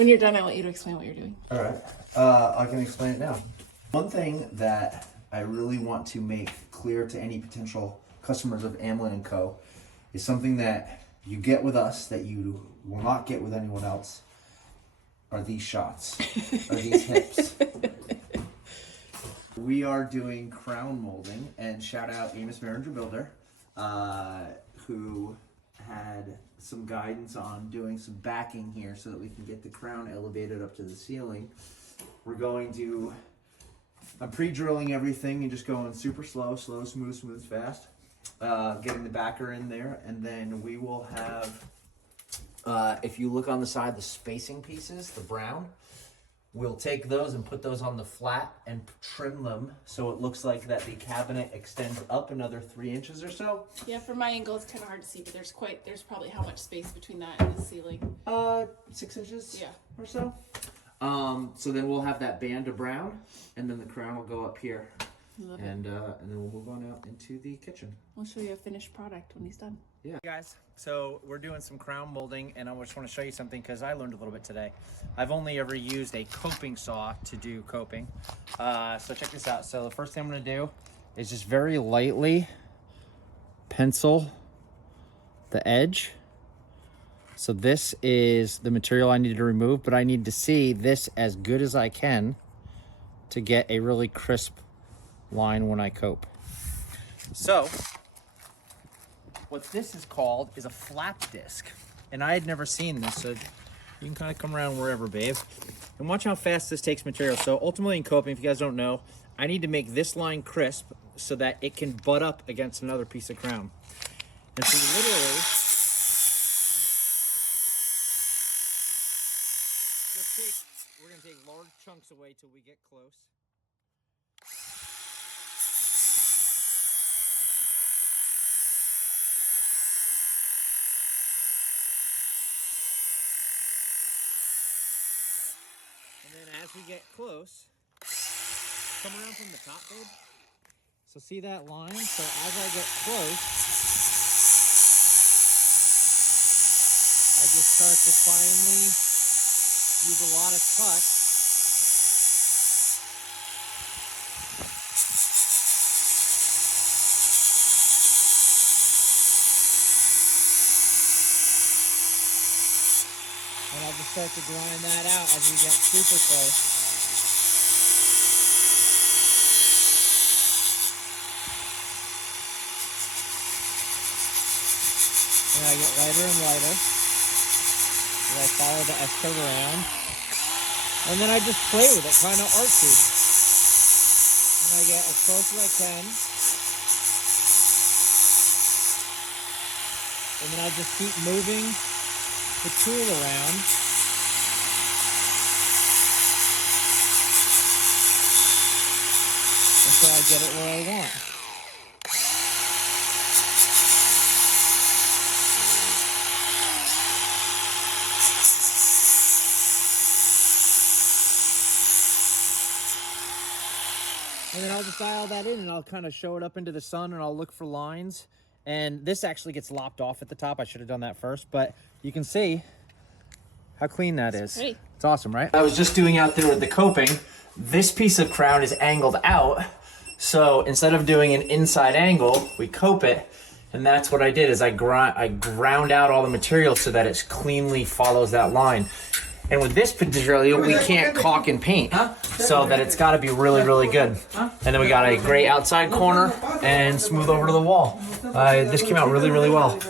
When you're done, I want you to explain what you're doing. All right. I can explain it now. One thing that I really want to make clear to any potential customers of Amlin & Co. is something that you get with us that you will not get with anyone else are these shots, are these hips. We are doing crown molding, and shout out Amos Maringer Builder, who had some guidance on doing some backing here so that we can get the crown elevated up to the ceiling. We're going to, I'm pre-drilling everything and just going super slow, smooth, fast. Getting the backer in there, and then we will have, if you look on the side, the spacing pieces, the brown, we'll take those and put those on the flat and trim them so it looks like that the cabinet extends up another 3 inches or so. Yeah, from my angle, it's kind of hard to see, but there's probably how much space between that and the ceiling? 6 inches. Yeah. Or so. So then we'll have that band of brown, and then the crown will go up here. And then we'll move on out into the kitchen. We'll show you a finished product when he's done. Yeah. Hey guys, so we're doing some crown molding, and I just want to show you something because I learned a little bit today. I've only ever used a coping saw to do coping. So check this out. So the first thing I'm going to do is just very lightly pencil the edge. So this is the material I need to remove, but I need to see this as good as I can to get a really crisp line when I cope. So what this is called is a flap disc, and I had never seen this, so you can kind of come around wherever, babe, and watch how fast this takes material. So ultimately in coping, if you guys don't know, I need to make this line crisp so that it can butt up against another piece of crown. And so literally we're going to take large chunks away till we get close. And then as we get close, come around from the top, babe. So see that line? So as I get close, I just start to finally use a lot of touch. And I'll just start to grind that out as we get super close. And I get lighter and lighter as I follow the S-curve around. And then I just play with it, kind of artsy. And I get as close as I can. And then I just keep moving the tool around until I get it where I want. And then I'll just dial that in and I'll kind of show it up into the sun and I'll look for lines. And this actually gets lopped off at the top. I should have done that first, but you can see how clean that is. Great. It's awesome, right? I was just doing out there with the coping. This piece of crown is angled out. So instead of doing an inside angle, we cope it. And that's what I did is I ground out all the material so that it cleanly follows that line. And with this material, we can't caulk and paint, so that it's got to be really, really good. And then we got a great outside corner and smooth over to the wall. This came out really, really well.